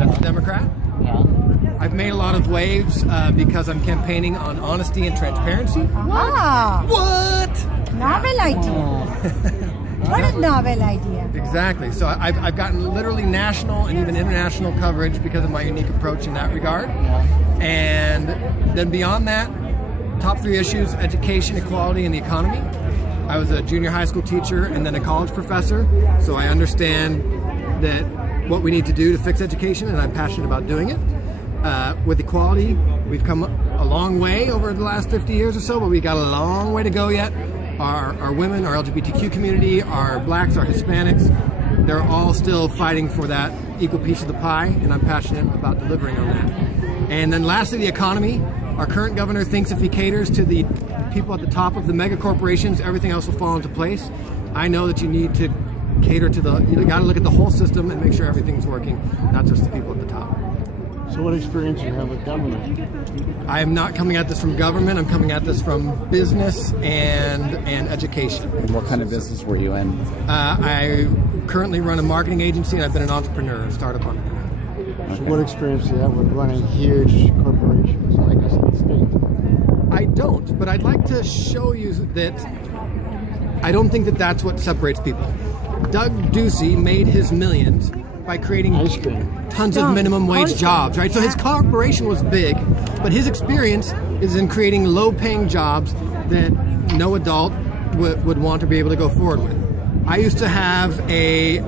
as a Democrat. Yeah. I've made a lot of waves because I'm campaigning on honesty and transparency. Ah, What? novel idea. What a novel idea. Exactly. So I've gotten literally national and even international coverage because of my unique approach in that regard. And then beyond that, top 3 issues: education, equality, and the economy. I was a junior high school teacher and then a college professor, so I understand that what we need to do to fix education, and I'm passionate about doing it. With equality, we've come a long way over the last 50 years or so, but we got a long way to go yet. Our women, our LGBTQ community, our blacks, our Hispanics, they're all still fighting for that equal piece of the pie, and I'm passionate about delivering on that. And then lastly, the economy. Our current governor thinks if he caters to the people at the top of the mega corporations, everything else will fall into place. I know that you need to cater to you got to look at the whole system and make sure everything's working, not just the people at the top. So what experience do you have with government? I am not coming at this from government. I'm coming at this from business and education. And what kind of business were you in? I currently run a marketing agency, and I've been an entrepreneur, a startup entrepreneur. So what experience do you have with running huge corporations like us in the state? I don't, but I'd like to show you that I don't think that that's what separates people. Doug Ducey made his millions by creating Ice cream. tons of minimum wage jobs, right? So his corporation was big, but his experience is in creating low-paying jobs that no adult would want to be able to go forward with. I used to have a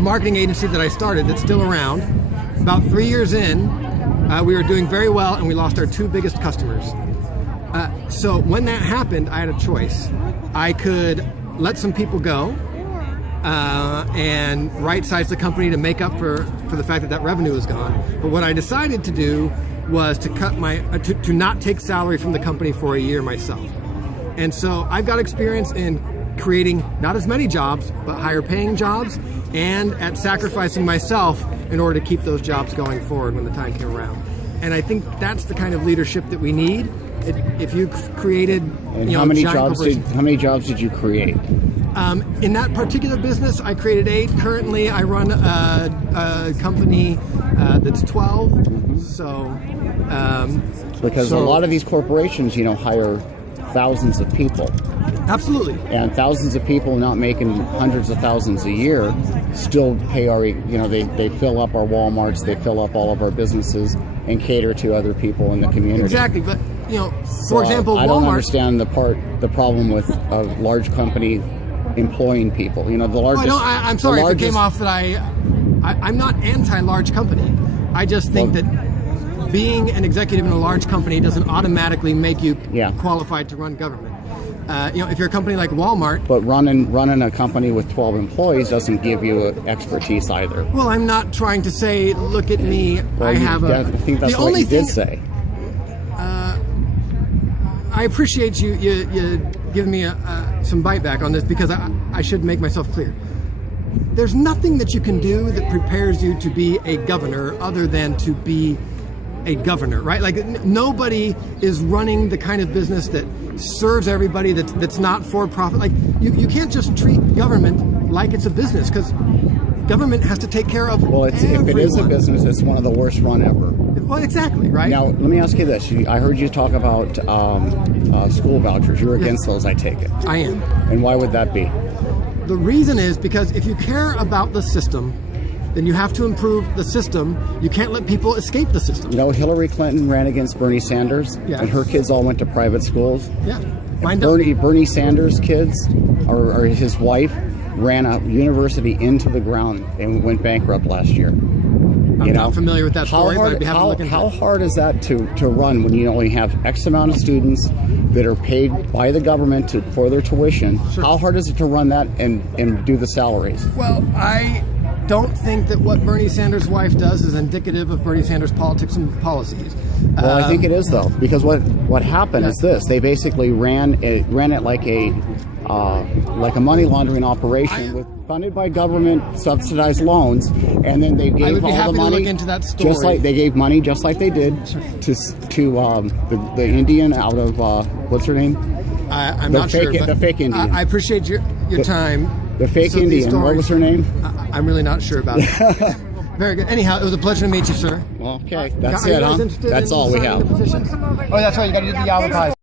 marketing agency that I started that's still around. About 3 years in, we were doing very well, and we lost our 2 biggest customers. So when that happened, I had a choice. I could let some people go and right-size the company to make up for the fact that that revenue was gone. But what I decided to do was to cut to not take salary from the company for a year myself. And so I've got experience in creating not as many jobs, but higher paying jobs, and at sacrificing myself in order to keep those jobs going forward when the time came around. And I think that's the kind of leadership that we need. If you created, how many jobs did you create? In that particular business, I created 8. Currently, I run a company that's 12. So, because a lot of these corporations, hire thousands of people. Absolutely. And thousands of people not making hundreds of thousands a year still pay our, they fill up our Walmarts, they fill up all of our businesses and cater to other people in the community. Exactly. But, for example, Walmart. I don't understand the problem with a large company employing people. The largest. I'm sorry if it came off that I'm not anti-large company. I just think that being an executive in a large company doesn't automatically make you qualified to run government. If you're a company like Walmart. But running a company with 12 employees doesn't give you expertise either. Well, I'm not trying to say, look at me, well, I think that's what you did say. I appreciate you giving me some bite back on this, because I should make myself clear. There's nothing that you can do that prepares you to be a governor other than to be a governor, right? Like, nobody is running the kind of business that serves everybody, that's not for profit. Like, you can't just treat government like it's a business, because government has to take care of if it is a business, it's one of the worst run ever. Well, exactly, right? Now, let me ask you this. I heard you talk about school vouchers. You're against those, I take it. I am. And why would that be? The reason is because if you care about the system, then you have to improve the system. You can't let people escape the system. Hillary Clinton ran against Bernie Sanders, and her kids all went to private schools. Yeah. Bernie Sanders' kids, or his wife, ran a university into the ground and went bankrupt last year. I'm not familiar with that story, but I'd be happy to look into it. How hard is that to run when you only have X amount of students that are paid by the government for their tuition? Sure. How hard is it to run that and do the salaries? Well, I don't think that what Bernie Sanders' wife does is indicative of Bernie Sanders' politics and policies. Well, I think it is, though, because what happened is this: they basically ran it like a money laundering operation funded by government subsidized loans, and then they gave all the money. To look into that story. Just like they gave money, just like they did to the Indian out of what's her name? I'm not sure. The fake Indian. I appreciate your time. The fake Indian. What was her name? I'm really not sure about it. Very good. Anyhow, it was a pleasure to meet you, sir. Well, okay, that's Are you it, guys huh? interested That's in all we signing have. the petition? Oh, that's right. You got to do the yellow pies.